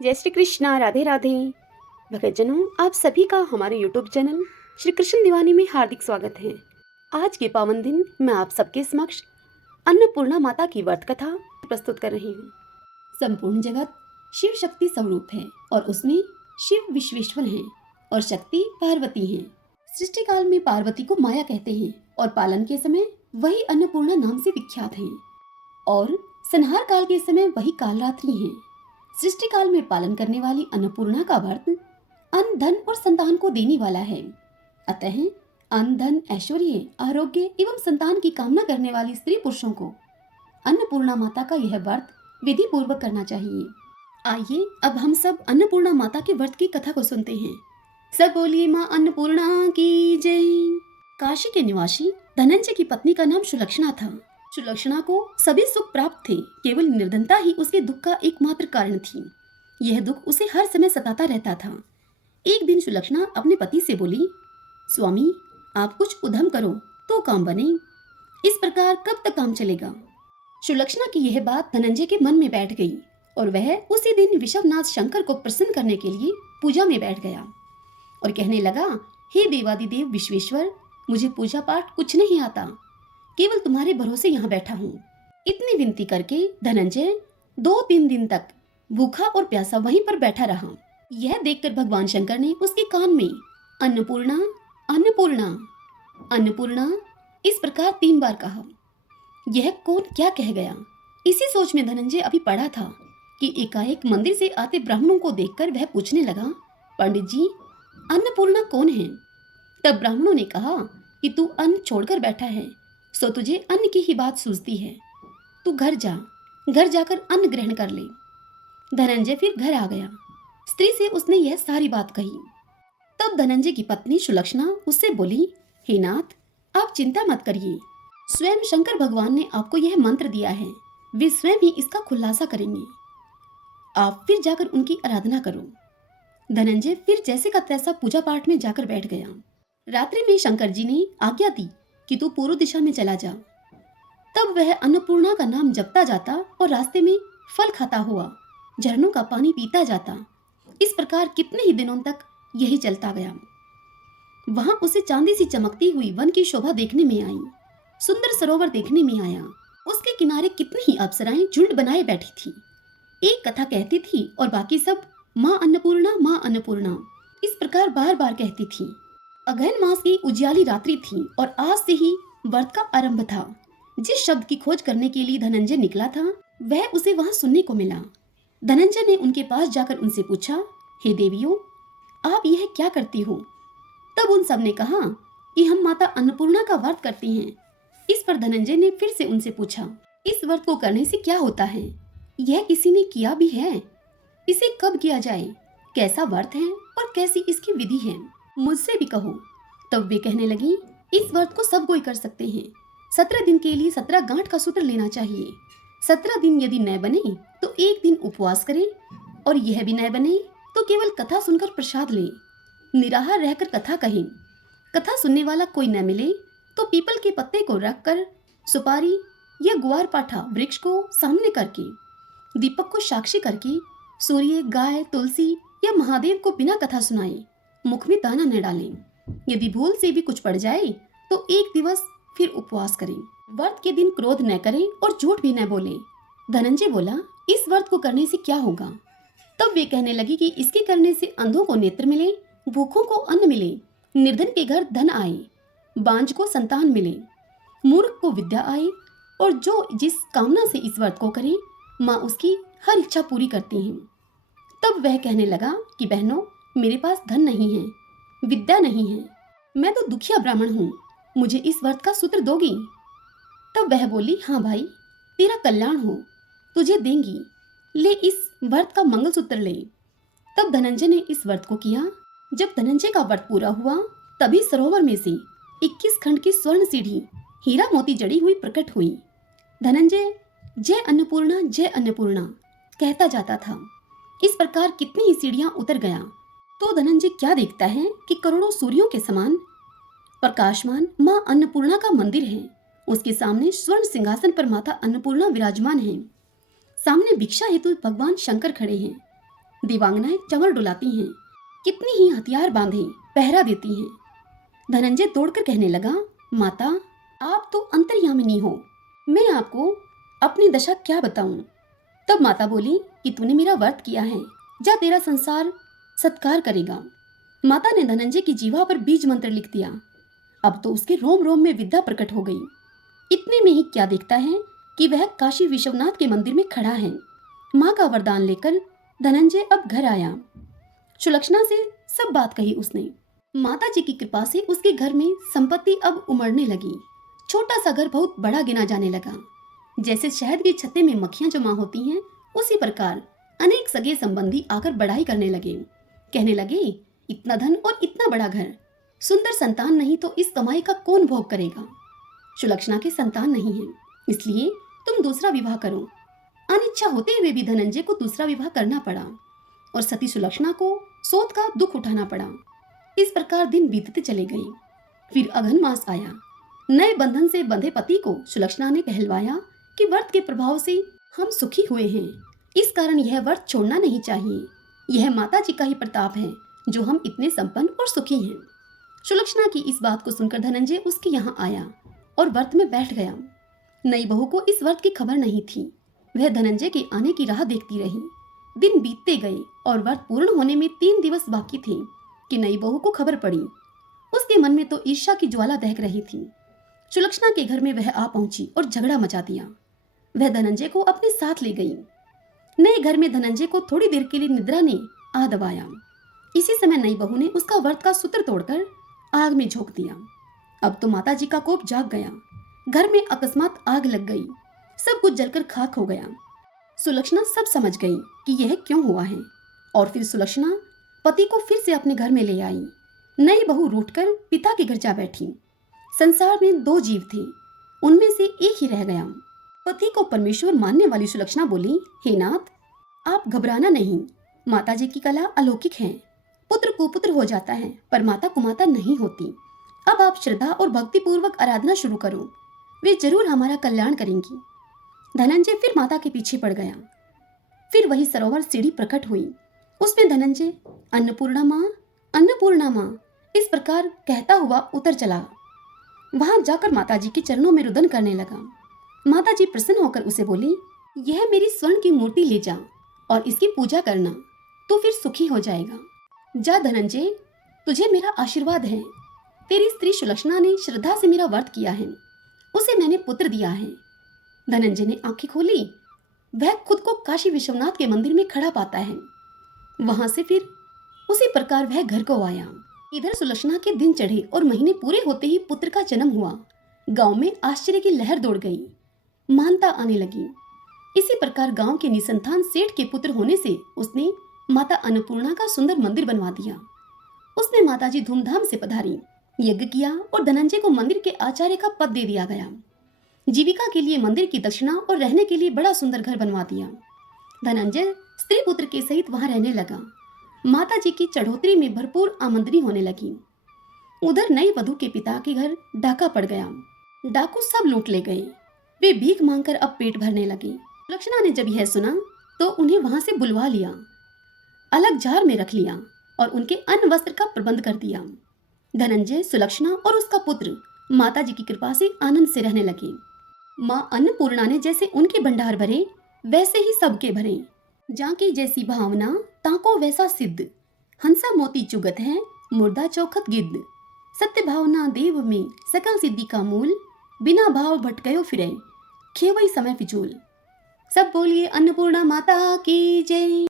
जय श्री कृष्णा, राधे राधे। भक्तजनों, आप सभी का हमारे YouTube चैनल श्री कृष्ण दीवानी में हार्दिक स्वागत है। आज के पावन दिन मैं आप सबके समक्ष अन्नपूर्णा माता की व्रत कथा प्रस्तुत कर रही हूँ। संपूर्ण जगत शिव शक्ति स्वरूप है और उसमें शिव विश्वेश्वर हैं और शक्ति पार्वती हैं। सृष्टि काल में पार्वती को माया कहते हैं और पालन के समय वही अन्नपूर्णा नाम से विख्यात हैं और संहार काल के समय वही कालरात्रि हैं। सृष्टि काल में पालन करने वाली अन्नपूर्णा का व्रत अन्न, धन और संतान को देने वाला है। अतः अन्न, धन, ऐश्वर्य, आरोग्य एवं संतान की कामना करने वाली स्त्री पुरुषों को अन्नपूर्णा माता का यह व्रत विधि पूर्वक करना चाहिए। आइए अब हम सब अन्नपूर्णा माता के व्रत की कथा को सुनते हैं। सब बोलिए माँ अन्नपूर्णा की जय। काशी के निवासी धनंजय की पत्नी का नाम सुलक्षणा था। सुलक्षणा को सभी सुख प्राप्त थे, केवल निर्धनता ही उसके दुख का एकमात्र कारण थी। यह दुख उसे हर समय सताता रहता था। एक दिन सुलक्षणा अपने पति से बोली, स्वामी आप कुछ उद्यम करो तो काम बने, इस प्रकार कब तक काम चलेगा। सुलक्षणा की यह बात धनंजय के मन में बैठ गई और वह उसी दिन विश्वनाथ शंकर को प्रसन्न करने के लिए पूजा में बैठ गया और कहने लगा, हे देवादिदेव विश्वेश्वर, मुझे पूजा पाठ कुछ नहीं आता, केवल तुम्हारे भरोसे यहाँ बैठा हूँ। इतनी विनती करके धनंजय 2-3 दिन तक भूखा और प्यासा वहीं पर बैठा रहा। यह देखकर भगवान शंकर ने उसके कान में अन्नपूर्णा अन्नपूर्णा अन्नपूर्णा इस प्रकार 3 बार कहा। यह कौन क्या कह गया, इसी सोच में धनंजय अभी पड़ा था कि एकाएक मंदिर से आते ब्राह्मणों को देखकर वह पूछने लगा, पंडित जी अन्नपूर्णा कौन है। तब ब्राह्मणों ने कहा कि तू अन्न छोड़कर बैठा है, सो तुझे अन्न की ही बात सूझती है। तू घर जाकर अन्न ग्रहण कर ले। धनंजय फिर घर आ गया। स्त्री से उसने यह सारी बात कही। तब धनंजय की पत्नी सुलक्षणा उससे बोली, हे नाथ आप चिंता मत करिए, स्वयं शंकर भगवान ने आपको यह मंत्र दिया है, वे स्वयं ही इसका खुलासा करेंगे, आप फिर जाकर उनकी आराधना करो। धनंजय फिर जैसे का तैसा पूजा पाठ में जाकर बैठ गया। रात्रि में शंकर जी ने आज्ञा दी कि तू पूर्व दिशा में चला जा। तब वह अन्नपूर्णा का नाम जपता जाता और रास्ते में फल खाता हुआ झरनों का पानी पीता जाता। इस प्रकार कितने ही दिनों तक यही चलता गया। वहां उसे चांदी सी चमकती हुई वन की शोभा देखने में आई, सुंदर सरोवर देखने में आया। उसके किनारे कितनी ही अप्सराएं झुंड बनाए बैठी थी। एक कथा कहती थी और बाकी सब माँ अन्नपूर्णा इस प्रकार बार बार कहती थी। अगहन मास की उजियाली रात्रि थी और आज से ही व्रत का आरंभ था। जिस शब्द की खोज करने के लिए धनंजय निकला था वह उसे वहां सुनने को मिला। धनंजय ने उनके पास जाकर उनसे पूछा, हे देवियों आप यह क्या करती हो। तब उन सब ने कहा कि हम माता अन्नपूर्णा का व्रत करती हैं। इस पर धनंजय ने फिर से उनसे पूछा, इस व्रत को करने से क्या होता है, यह किसी ने किया भी है, इसे कब किया जाए, कैसा व्रत है और कैसी इसकी विधि है, मुझसे भी कहो। तब वे कहने लगी, इस व्रत को सब कोई कर सकते हैं। 17 दिन के लिए 17 गांठ का सूत्र लेना चाहिए। 17 दिन यदि न बने तो एक दिन उपवास करें और यह भी न बने तो केवल कथा सुनकर प्रसाद लें। निराहार रहकर कथा कहें। कथा सुनने वाला कोई न मिले तो पीपल के पत्ते को रखकर सुपारी या गुआर पाठा वृक्ष को सामने करके, दीपक को साक्षी करके सूर्य, गाय, तुलसी या महादेव को बिना कथा सुनाए मुख में दाना न डालें। यदि भूल से भी कुछ पड़ जाए तो एक दिवस फिर उपवास करें। व्रत के दिन क्रोध न करें और झूठ भी न बोले। धनंजय बोला, इस व्रत को करने से क्या होगा। तब वे कहने लगी कि इसके करने से अंधों को नेत्र मिले, भूखों को अन्न मिले, निर्धन के घर धन आए, बांझ को संतान मिले, मूर्ख को विद्या आए और जो जिस कामना से इस व्रत को करे माँ उसकी हर इच्छा पूरी करती हैं। तब वह कहने लगा कि बहनों मेरे पास धन नहीं है, विद्या नहीं है, मैं तो दुखिया ब्राह्मण हूँ, मुझे इस व्रत का सूत्र दोगी। तब वह बोली, हाँ भाई तेरा कल्याण हो, तुझे देंगी, ले इस व्रत का मंगलसूत्र ले। तब धनंजय ने इस व्रत को किया। जब धनंजय का व्रत पूरा हुआ तभी सरोवर में से 21 खंड की स्वर्ण सीढ़ी हीरा मोती जड़ी हुई प्रकट हुई। धनंजय जय अन्नपूर्णा कहता जाता था। इस प्रकार कितनी ही सीढ़ियां उतर गया तो धनंजय क्या देखता है कि करोड़ों सूर्यों के समान प्रकाशमान माँ अन्नपूर्णा का मंदिर है। उसके सामने स्वर्ण सिंहासन पर माता अन्नपूर्णा विराजमान है। सामने भिक्षा हेतु भगवान शंकर खड़े हैं। दिवांगनाएं चंवर डुलाती हैं, कितनी ही हथियार बांधे पहरा देती हैं। धनंजय दौड़कर कहने लगा, माता आप तो अंतर्यामिनी हो, मैं आपको अपनी दशा क्या बताऊं। तब माता बोली कि तूने मेरा व्रत किया है, जा तेरा संसार सत्कार करेगा। माता ने धनंजय की जीवा पर बीज मंत्र लिख दिया। अब तो उसके रोम रोम में विद्या प्रकट हो गई। इतने में ही क्या देखता है कि वह काशी विश्वनाथ के मंदिर में खड़ा है। माँ का वरदान लेकर धनंजय अब घर आया। सुलक्षणा से सब बात कही उसने। माता जी की कृपा से उसके घर में संपत्ति अब उमड़ने लगी। छोटा सा घर बहुत बड़ा गिना जाने लगा। जैसे शहद की छत्ते में मक्खियां जमा होती हैं, उसी प्रकार अनेक सगे संबंधी आकर बड़ाई करने लगे। कहने लगे, इतना धन और इतना बड़ा घर, सुंदर संतान नहीं तो इस कमाई का कौन भोग करेगा। सुलक्षणा की संतान नहीं है, इसलिए तुम दूसरा विवाह करो। अनिच्छा होते हुए भी धनंजय को दूसरा विवाह करना पड़ा और सती सुलक्षणा को सोत का दुख उठाना पड़ा। इस प्रकार दिन बीतते चले गए। फिर अघन मास आया। नए बंधन से बंधे पति को सुलक्षणा ने कहलवाया कि व्रत के प्रभाव से हम सुखी हुए हैं, इस कारण यह व्रत छोड़ना नहीं चाहिए। यह माता जी का ही प्रताप है जो हम इतने संपन्न और सुखी हैं। सुलक्षणा की इस बात को सुनकर धनंजय उसके यहाँ आया और व्रत में बैठ गया। नई बहू को इस व्रत की खबर नहीं थी। वह धनंजय के आने की राह देखती रही। दिन बीतते गए और व्रत पूर्ण होने में 3 दिवस बाकी थे कि नई बहू को खबर पड़ी। उसके मन में तो ईर्ष्या की ज्वाला दहक रही थी। सुलक्षणा के घर में वह आ पहुंची और झगड़ा मचा दिया। वह धनंजय को अपने साथ ले गई। नए घर में धनंजय को थोड़ी देर के लिए निद्रा ने आ दबाया। इसी समय नई बहू ने उसका व्रत का सूत्र तोड़कर आग में झोंक दिया। अब तो माता जी का कोप जाग गया। घर में अकस्मात आग लग गई। सब कुछ जलकर खाक हो गया। सुलक्षणा सब समझ गई कि यह क्यों हुआ है और फिर सुलक्षणा पति को फिर से अपने घर में ले आई। नई बहू रूठकर पिता के घर जा बैठी। संसार में 2 जीव थे, उनमें से एक ही रह गया। पति को परमेश्वर मानने वाली सुलक्षणा बोली, हे नाथ, आप घबराना नहीं, माता जी की कला अलौकिक है। पुत्र कुपुत्र हो जाता है पर माता कुमाता नहीं होती। अब आप श्रद्धा और भक्ति पूर्वक आराधना शुरू करो, वे जरूर हमारा कल्याण करेंगी। धनंजय फिर माता के पीछे पड़ गया। फिर वही सरोवर सीढ़ी प्रकट हुई। उसमें धनंजय अन्नपूर्णा माँ इस प्रकार कहता हुआ उतर चला। वहां जाकर माता जी के चरणों में रुदन करने लगा। माता जी प्रसन्न होकर उसे बोली, यह मेरी स्वर्ण की मूर्ति ले जा और इसकी पूजा करना, तो फिर सुखी हो जाएगा। जा धनंजय, तुझे मेरा आशीर्वाद है। तेरी स्त्री सुलक्षणा ने श्रद्धा से मेरा व्रत किया है, उसे मैंने पुत्र दिया है। धनंजय ने आंखें खोली। वह खुद को काशी विश्वनाथ के मंदिर में खड़ा पाता है। वहां से फिर उसी प्रकार वह घर को आया। इधर सुलक्षणा के दिन चढ़े और महीने पूरे होते ही पुत्र का जन्म हुआ। गांव में आश्चर्य की लहर दौड़ गई। मानता आने लगी। इसी प्रकार गांव के निसंतान सेठ के पुत्र होने से उसने माता अन्नपूर्णा का सुंदर मंदिर बनवा दिया। उसने माताजी धूमधाम से पधारी, यज्ञ किया और धनंजय को मंदिर के आचार्य का पद दे दिया गया। जीविका के लिए मंदिर की दक्षिणा और रहने के लिए बड़ा सुंदर घर बनवा दिया। धनंजय स्त्री पुत्र के सहित वहां रहने लगा। माता जी की चढ़ोतरी में भरपूर आमंत्रित होने लगी। उधर नई वधू के पिता के घर डाका पड़ गया। डाकू सब लूट ले गए। वे भीख मांगकर अब पेट भरने लगे। लक्षणा ने जब यह सुना तो उन्हें वहां से बुलवा लिया, अलग जार में रख लिया और उनके अन्न वस्त्र का प्रबंध कर दिया। धनंजय, सुलक्षणा और उसका पुत्र माता जी की कृपा से आनंद से रहने लगे। माँ अन्नपूर्णा ने जैसे उनके भंडार भरे वैसे ही सबके भरे। जाके जैसी भावना ताको वैसा सिद्ध, हंसा मोती चुगत है मुर्दा चौखट गिद्ध। सत्य भावना देव में सकल सिद्धि का मूल, बिना भाव भटकयो फिरे खेवई समय फिजूल। सब बोलिए अन्नपूर्णा माता की जय।